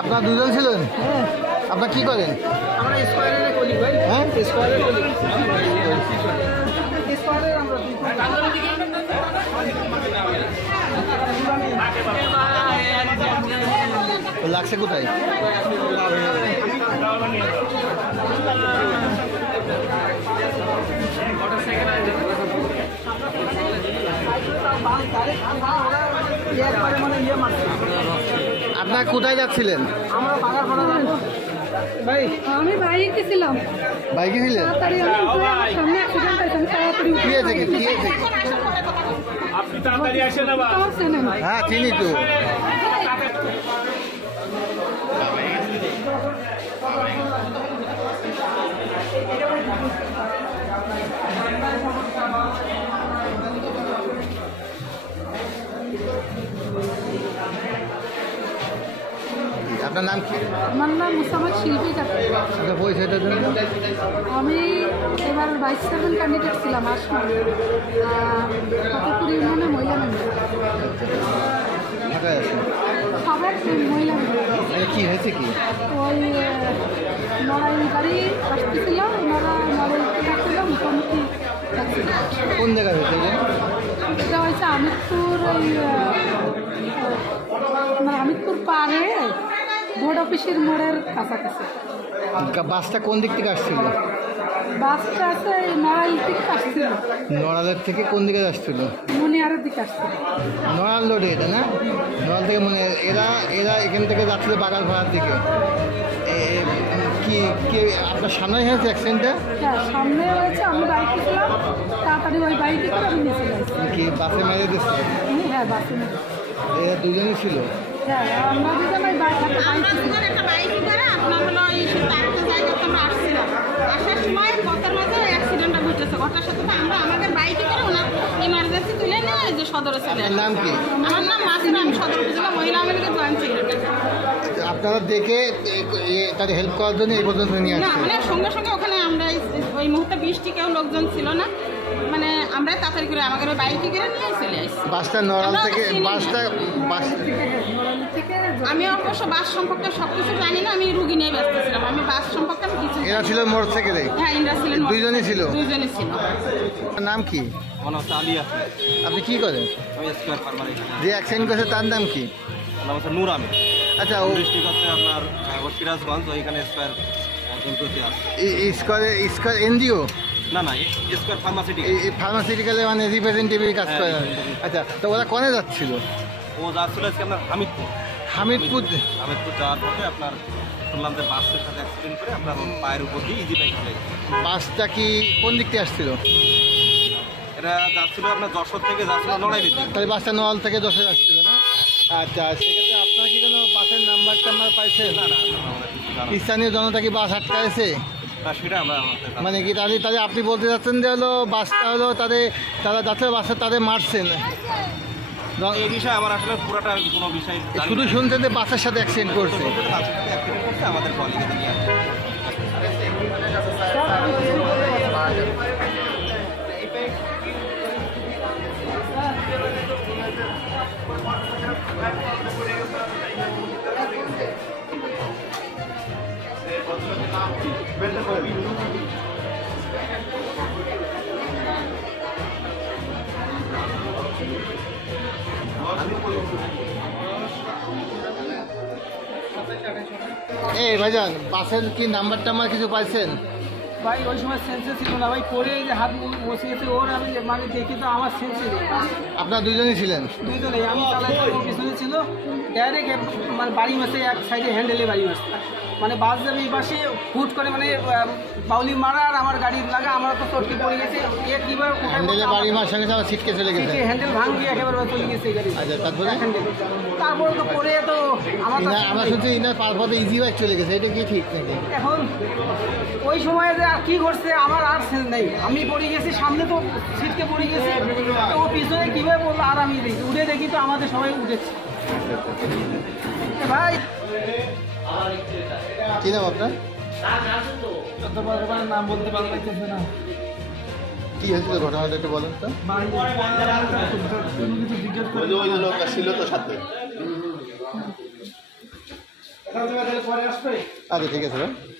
আপনার দুজন ছিলেন? আপনার কি করেন? আমরা স্কয়ারে কলি ভাই। হ্যাঁ, স্কয়ারে কলি। স্কয়ারে আমরা লাগছে কোথায়? আপনার কোথায় যাচ্ছিলেন? ভাই আমি বাইকে ছিলাম। বাইকে ছিলেন? তাড়াতাড়ি আমি উঠে আমার সামনে অ্যাক্সিডেন্ট হয়েছে, আমি তাড়াতাড়ি কি হয়েছে কি? কি হয়েছে? আপনি তাড়াতাড়ি আসেন আবার। আমার চেনেন। হ্যাঁ, চিনি তো। আপনার নাম কি? আমার নাম মুসাম্মদ শিল্পী কাকা। আপনার পরিচয়টা দেন। আমি এবার 22 ক্যান্ডিডেট ছিলাম আসমান ফতেপুর ইউনিয়নে মহিলা মেম্বার। ঢাকায় আছেন? সবার মহিলা মেম্বার। কি হয়েছে কি? ওই নড়াইল গাড়ি আসতেছিল, ওনারা নড়াইল থেকে আসছিল মুখোমুখি যাচ্ছিল। কোন জায়গায় হয়েছে? এটা হয়েছে আমিরপুর, ওই আমিরপুর পাড়ে বোর্ড অফিসের মোড়ের কাছাকাছি। বাসটা কোন দিক থেকে আসছিল? বাসটা আছে নড়াইল থেকে আসছিল, নড়ালের থেকে কোন দিকে আসছিল? মুনিয়ারের দিকে আসছিল। নড়াল রোডে এটা না? নড়াল থেকে মানে এরা এরা এখান থেকে যাচ্ছিল বাগাল ভাড়ার দিকে। কি কি আপনার সামনে হয়েছে অ্যাক্সিডেন্টটা? হ্যাঁ, সামনে হয়েছে। আমি বাইকে ছিলাম, তাড়াতাড়ি ওই বাইকে করে আমি নিয়ে চলে আসছি। কি বাসে মেরে দিচ্ছে? হ্যাঁ, বাসে নিয়ে। এরা দুজনই ছিল? হ্যাঁ, আমরা দুজন ওই বাইকে একটা বাইকে করে আপনার হলো এই একটা জায়গাতে আমরা আসছিলাম। আসার সময় পথের মাঝে অ্যাক্সিডেন্টটা ঘটেছে। ঘটার সাথে তো আমরা আমাদের বাইকে করে ওনার ইমার্জেন্সি তুলে নিয়ে এই যে সদরে চলে আসি। নাম কি? আমার নাম মাসিরা, আমি সদর উপজেলা মহিলা আমেরিকার জয়েন্ট সেক্রেটারি। আপনারা দেখে তাদের হেল্প করার জন্য এই পর্যন্ত নিয়ে না, আসছেন? মানে সঙ্গে সঙ্গে ওখানে আমরা ওই মুহূর্তে বৃষ্টি কেউ লোকজন ছিল না, মানে আমরা তাড়াতাড়ি করে আমাদের ওই বাইকে করে নিয়ে চলে আসি। বাসটা নড়াল থেকে বাস আমি অবশ্য বাস সম্পর্কে সবকিছু জানি না, আমি রুগী নিয়ে ব্যস্ত ছিলাম। আমি বাস সম্পর্কে আমি কিছু এরা ছিল মোটর সাইকেলে? হ্যাঁ, ইন্দ্রা ছিলেন। দুইজনই ছিল? দুইজনই ছিল। নাম কি? আমার নাম আলিয়া। আপনি কি করেন? আমি স্কয়ার ফার্মার এখানে। যে অ্যাক্সিডেন্ট করেছে তার নাম কি? নাম হচ্ছে নূর আমিন। আচ্ছা, ও ডিস্ট্রিক্ট হচ্ছে আপনার সিরাজগঞ্জ। ওইখানে স্কয়ার জনপ্রতি আছে। Square NGO? না না, স্কয়ার ফার্মাসিউটিক্যাল। এই ফার্মাসিউটিক্যালে মানে রিপ্রেজেন্টেটিভ কাজ করে? আচ্ছা, তো ওরা কোনে যাচ্ছিল? ও যাচ্ছিল আজকে আপনার হামিদপুর। হামিদপুর যাওয়ার পথে আপনার শুনলাম যে বাসের সাথে অ্যাক্সিডেন্ট করে আপনার ওর পায়ের উপর দিয়ে ইজি বাইক চলে গেছে। বাসটা কি কোন দিক থেকে আসছিল? এরা যাচ্ছিল আপনার যশোর থেকে যাচ্ছিল নড়াইল দিকে। তাহলে বাসটা নড়াল থেকে 10-এ আসছিল না? আচ্ছা, সেক্ষেত্রে আপনার কি কোনো বাসের নাম্বার টাম্বার পাইছেন? না না, আমরা কিছু জানা স্থানীয় জনতা কি বাস আটকাইছে? না, সেটা আমরা মানে কি তাহলে আপনি বলতে চাচ্ছেন যে হলো বাসটা হলো তারা যাচ্ছে বাসে তাদের মারছেন? এই বিষয়ে আমার আসলে পুরোটা কোনো বিষয় শুধু শুনছেন যে বাসের সাথে অ্যাক্সিডেন্ট করছে? আমাদের কলিগেদের নিয়ে আসছে। এই ভাইজান, বাসের কি নাম্বার টাম্বার কিছু পাইছেন? ভাই ওই সময় সেন্সে ছিল না ভাই, পরে যে হাত বসিয়েছে ওর, আমি মানে দেখি তো আমার সেন্সে নেই। আপনারা দুজনই ছিলেন? দুইজনেই, আমি চালাই ও পিছনে ছিল। ডাইরেক্ট মানে বাড়ি মাসে এক সাইডে হ্যান্ডেলে বাড়ি মাসে, মানে বাস যাবে এই পাশে হুট করে মানে বাউলি মারা আর আমার গাড়ি লাগা, আমার তো চটকে পড়ে গেছে। এ কীভাবে হ্যান্ডেলে বাড়ি মার সঙ্গে আমার ছিটকে চলে গেছে? হ্যান্ডেল ভাঙিয়ে একেবারে চলে গেছে গাড়ি। আচ্ছা, তারপরে? তারপরে তো পরে তো আমরা শুনছি ইনার পারপথে ইজি বাইক চলে গেছে, এটা কি ঠিক নাকি? এখন ওই সময় যে আর কি করছে আমার আর সেন্স নেই। আমি পড়ে গেছি, সামনে তো ছিটকে পড়ে গেছে, তো ও পিছনে কীভাবে বললো আর আমি দেখি উঠে দেখি তো আমাদের সবাই উঠেছে। ভাই কি নাম আপনার? নাম বলতে পারলাম না। কি হয়েছিল ঘটনাটা একটু বলেন তো? জিজ্ঞেস করে লোক ছিল তো সাথে? আচ্ছা ঠিক আছে ভাই।